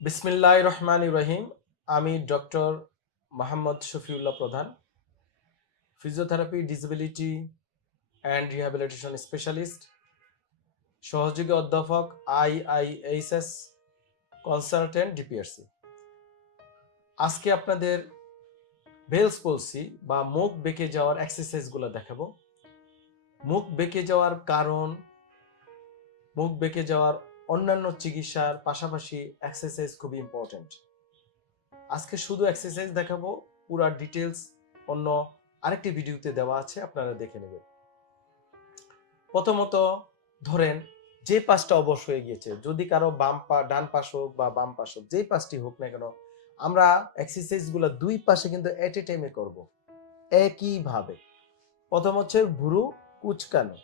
বিসমিল্লাহ রহমান রহিম। আমি ডক্টর মোহাম্মদ শফিউল্লাহ প্রধান physiotherapy disability and rehabilitation specialist সহযোগী অধ্যাপক, I I H S consultant DPRC আজকে আপনাদের ভেলস পলসি বা মুখ বেঁকে যাওয়ার এক্সারসাইজগুলো দেখাবো। মুখ বেঁকে যাওয়ার কারণ, মুখ বেঁকে যাওয়ার অন্যান্য চিকিৎসার পাশাপাশি এক্সারসাইজ খুবই ইম্পর্ট্যান্ট আজকে শুধু এক্সারসাইজ দেখাবো, পুরা ডিটেলস অন্য আরেকটি ভিডিওতে দেওয়া আছে, আপনারা দেখে নেবেন। প্রথমত, ধরেন যে পাশটা অবশ হয়ে গিয়েছে যদি কারও বাম পা, ডান পাশ হোক বা বাম পাশ হোক যেই পাশটি হোক না কেন, আমরা এক্সারসাইজগুলো দুই পাশে কিন্তু এট এ টাইমে করব। একইভাবে। প্রথম হচ্ছে ভুরু কুচকানো।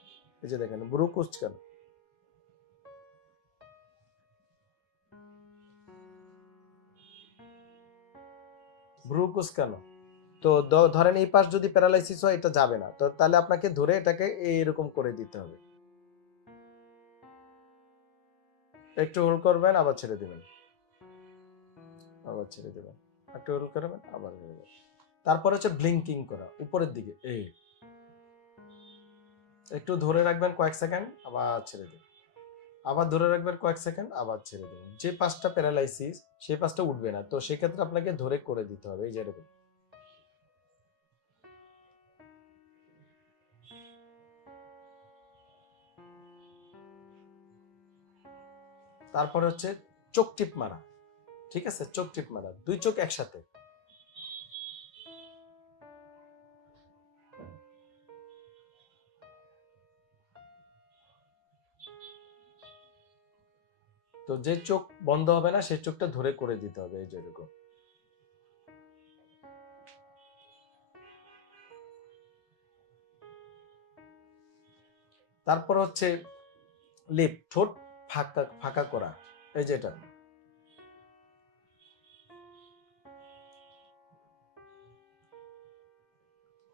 এই যে দেখেন, ভুরু কুচকানো। ভ্রু কুচকানো তো ধরেন এই পাশ যদি প্যারালাইসিস হয়, এটা যাবে না। তো তাহলে আপনাকে ধরে এটাকে এইরকম করে দিতে হবে। একটু হোল্ড করবেন, আবার ছেড়ে দেবেন। আবার ছেড়ে দিবেন। একটু হোল্ড করবেন, আবার ছেড়ে দিবেন। তারপর হচ্ছে ব্লিঙ্কিং করা, উপরের দিকে এই একটু ধরে রাখবেন কয়েক সেকেন্ড, আবার ছেড়ে দিবেন। আবার ধরে রাখবেন কয়েক সেকেন্ড, আবার ছেড়ে দেবেন। যে পাঁচটা প্যারালাইসিস সেই পাঁচটা উঠবে না। তো সেক্ষেত্রে আপনাকে ধরে করে দিতে হবে, এই যে এরকম। তারপরে হচ্ছে চোখ টিপ মারা। ঠিক আছে? চোখ টিপ মারা। দুই চোখ একসাথে। তো যে চোখ বন্ধ হবে না সেই চোখটা ধরে করে দিতে হবে এই যে এরকম। তারপর হচ্ছে লিপ ঠোঁট ফাঁকা ফাঁকা করা, এই যে এটা।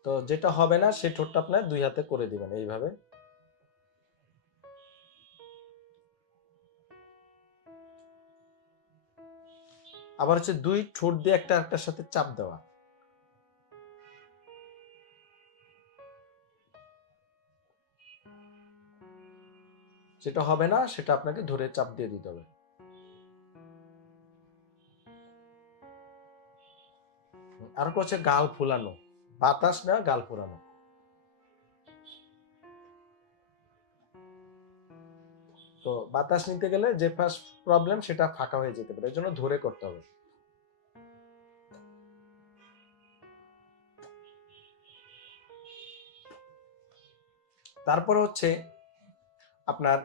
তো যেটা হবে না সেই ঠোঁটটা আপনার দুই হাতে করে দিবেন এইভাবে। আবার হচ্ছে দুই ঠোঁট দিয়ে একটা একটার সাথে চাপ দেওয়া। যেটা হবে না, সেটা আপনাকে ধরে চাপ দিয়ে দিতে হবে। আর হচ্ছে গাল ফুলানো। বাতাস না, গাল ফুলানো। তো বাতাস নিতে গেলে যে ফার্স্ট প্রবলেম সেটা ফাঁকা হয়ে যেতে পারে এই জন্য ধরে করতে হবে। তারপর হচ্ছে আপনার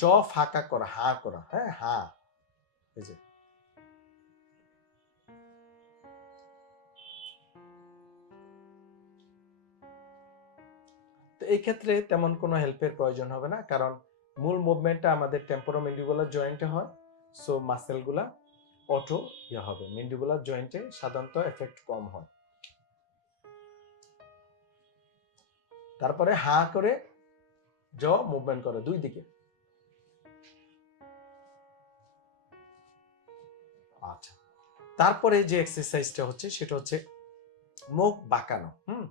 জ ফাঁকা করা, হা করা হ্যাঁ হা, এই যে। তো এই ক্ষেত্রে তেমন কোনো হেল্পের প্রয়োজন হবে না, কারণ মূল মুভমেন্টটা আমাদের টেম্পোরোমেন্ডিবুলার জয়েন্টে হয় সো মাসেলগুলা অটো ইয়ে হবে। মেন্ডিবুলার জয়েন্টে সাধারণত এফেক্ট কম হয়। তারপরে হা করে জ মুভমেন্ট করে দুই দিকে। আচ্ছা। তারপরে যে এক্সারসাইজটা হচ্ছে, সেটা হচ্ছে মুখ বাঁকানো, হুম?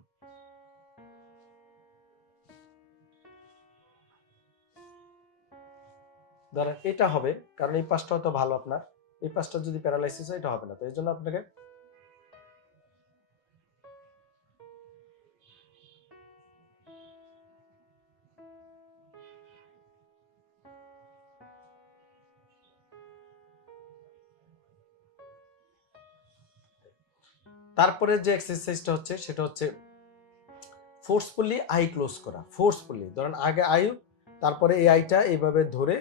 ধরেন এটা হবে, কারণ এই পাশটা হয়তো ভালো আপনার। এই পাশটা যদি প্যারালাইসিস হয়, এটা হবে না। তো এই জন্য আপনাকে তারপরে যে এক্সারসাইজটা হচ্ছে, সেটা হচ্ছে ফোর্সফুলি আই ক্লোজ করা। ফোর্সফুলি ধরেন আগে আয়ু তারপরে এই আইটা এইভাবে ধরে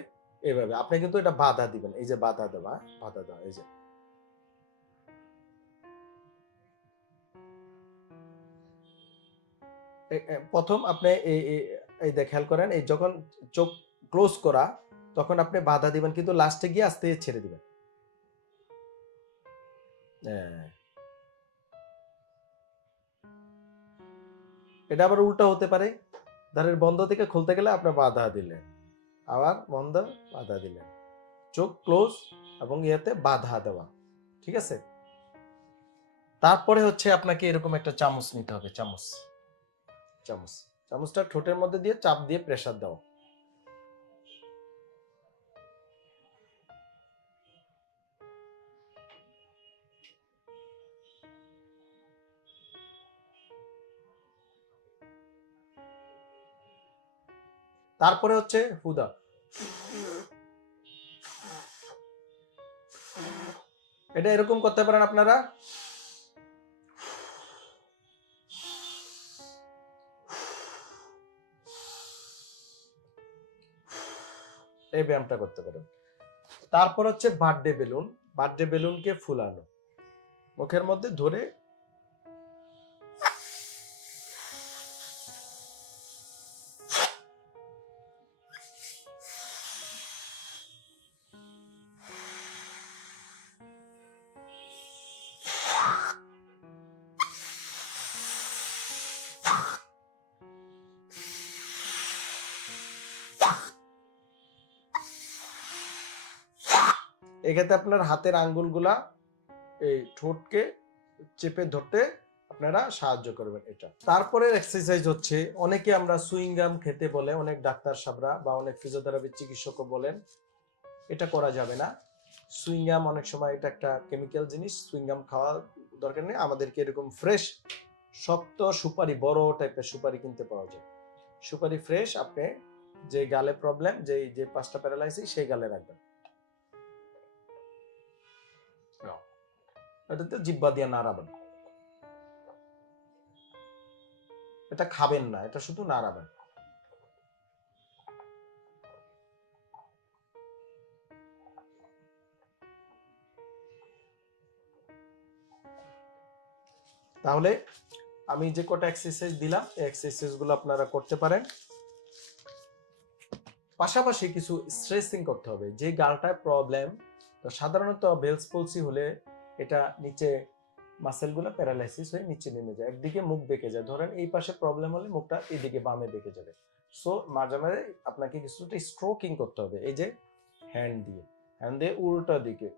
এইভাবে আপনি কিন্তু এটা বাধা দিবেন। এই যে বাধা দেওয়া বাধা দেওয়া, এই যে। প্রথম আপনি এই এই- খেয়াল করেন, এই যখন চোখ ক্লোজ করা, তখন আপনি বাধা দিবেন, কিন্তু লাস্টে গিয়ে আস্তে ছেড়ে দিবেন। হ্যাঁ। এটা আবার উল্টা হতে পারে। ধরেন বন্ধ থেকে খুলতে গেলে আপনি বাধা দিলেন। আবার বন্ধ বাধা দিলেন। চোখ ক্লোজ এবং ইয়াতে বাধা দেওয়া, ঠিক আছে? তারপরে হচ্ছে আপনাকে এরকম একটা চামচ নিতে হবে, চামচ। চামচ। চামচটা ঠোঁটের মধ্যে দিয়ে চাপ দিয়ে প্রেসার দাও তারপরে হচ্ছে হুদা। এটা এরকম করতে পারেন আপনারা। এই ব্যায়ামটা করতে পারেন। তারপর হচ্ছে বার্থডে বেলুন। বার্থডে বেলুনকে ফুলানো। মুখের মধ্যে ধরে এক্ষেত্রে আপনার হাতের আঙ্গুলগুলা এই ঠোঁটকে চেপে ধরতে আপনারা সাহায্য করবেন এটা। তারপরে এক্সারসাইজ হচ্ছে, অনেকে আমরা সুইংগাম খেতে বলে, অনেক ডাক্তার সাবরা বা অনেক ফিজিওথেরাপি চিকিৎসকও বলেন, এটা করা যাবে না। সুইংগাম অনেক সময় এটা একটা কেমিক্যাল জিনিস সুইংগাম খাওয়া দরকার নেই। আমাদেরকে এরকম ফ্রেশ শক্ত, সুপারি, বড় টাইপের সুপারি কিনতে পাওয়া যায়। সুপারি ফ্রেশ আপনি যে গালে প্রবলেম যে যে পাঁচটা প্যারালাইসিস সেই গালে রাখবেন। এটাতে জিব্বা দিয়ে নাড়াবেন এটা খাবেন না, এটা শুধু নাড়াবেন তাহলে আমি যে কটা এক্সারসাইজ দিলাম, এই এক্সারসাইজগুলো আপনারা করতে পারেন। পাশাপাশি কিছু স্ট্রেসিং করতে হবে, যে গালটায় প্রবলেম তো সাধারণত বেলস পলসি হলে এটা নিচে মাসেলগুলো প্যারালাইসিস হয়ে নিচে নেমে যায়, একদিকে মুখ বেঁকে যায়। ধরেন এই পাশে প্রবলেম হলে মুখটা এইদিকে বামে বেঁকে যাবে। সো মাঝে মাঝে আপনাকে কিছুটা স্ট্রোকিং করতে হবে, এই যে হ্যান্ড দিয়ে। হ্যান্ড দিয়ে উল্টা দিকে।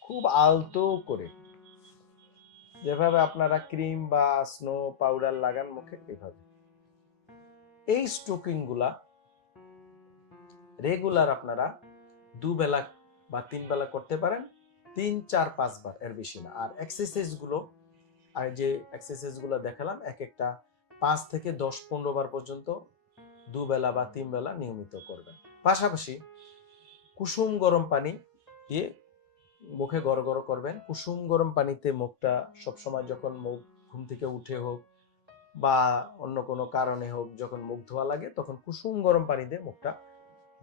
খুব আলতো করে। যেভাবে আপনারা ক্রিম বা স্নো পাউডার লাগান মুখে, এভাবে। এই স্ট্রোকিংগুলা রেগুলার আপনারা দুবেলা বা তিন বেলা করতে পারেন, তিন, চার, পাঁচবার, এর বেশি না। আর এক্সারসাইজগুলো আর যে এক্সারসাইজগুলো দেখালাম, এক একটা পাঁচ থেকে দশ, পনেরো বার পর্যন্ত দুবেলা বা তিন বেলা নিয়মিত করবেন। পাশাপাশি কুসুম গরম পানি দিয়ে মুখে গড় গড় করবেন। কুসুম গরম পানিতে মুখটা সবসময় যখন মুখ ঘুম থেকে উঠে হোক বা অন্য কোনো কারণে হোক যখন মুখ ধোয়া লাগে, তখন কুসুম গরম পানি দিয়ে মুখটা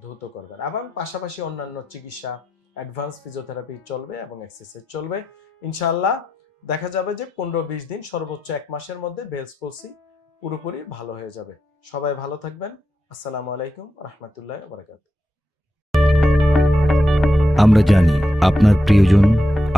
ধৌত করবেন। এবং পাশাপাশি অন্যান্য চিকিৎসা অ্যাডভান্স ফিজিওথেরাপি চলবে এবং এক্সারসাইজ চলবে। ইনশাআল্লাহ দেখা যাবে যে পনেরো বিশ দিন সর্বোচ্চ এক মাসের মধ্যে বেলস পলসি পুরোপুরি ভালো হয়ে যাবে। সবাই ভালো থাকবেন। আসসালামু আলাইকুম রহমতুল্লাহ আমরা জানি আপনার প্রিয়জন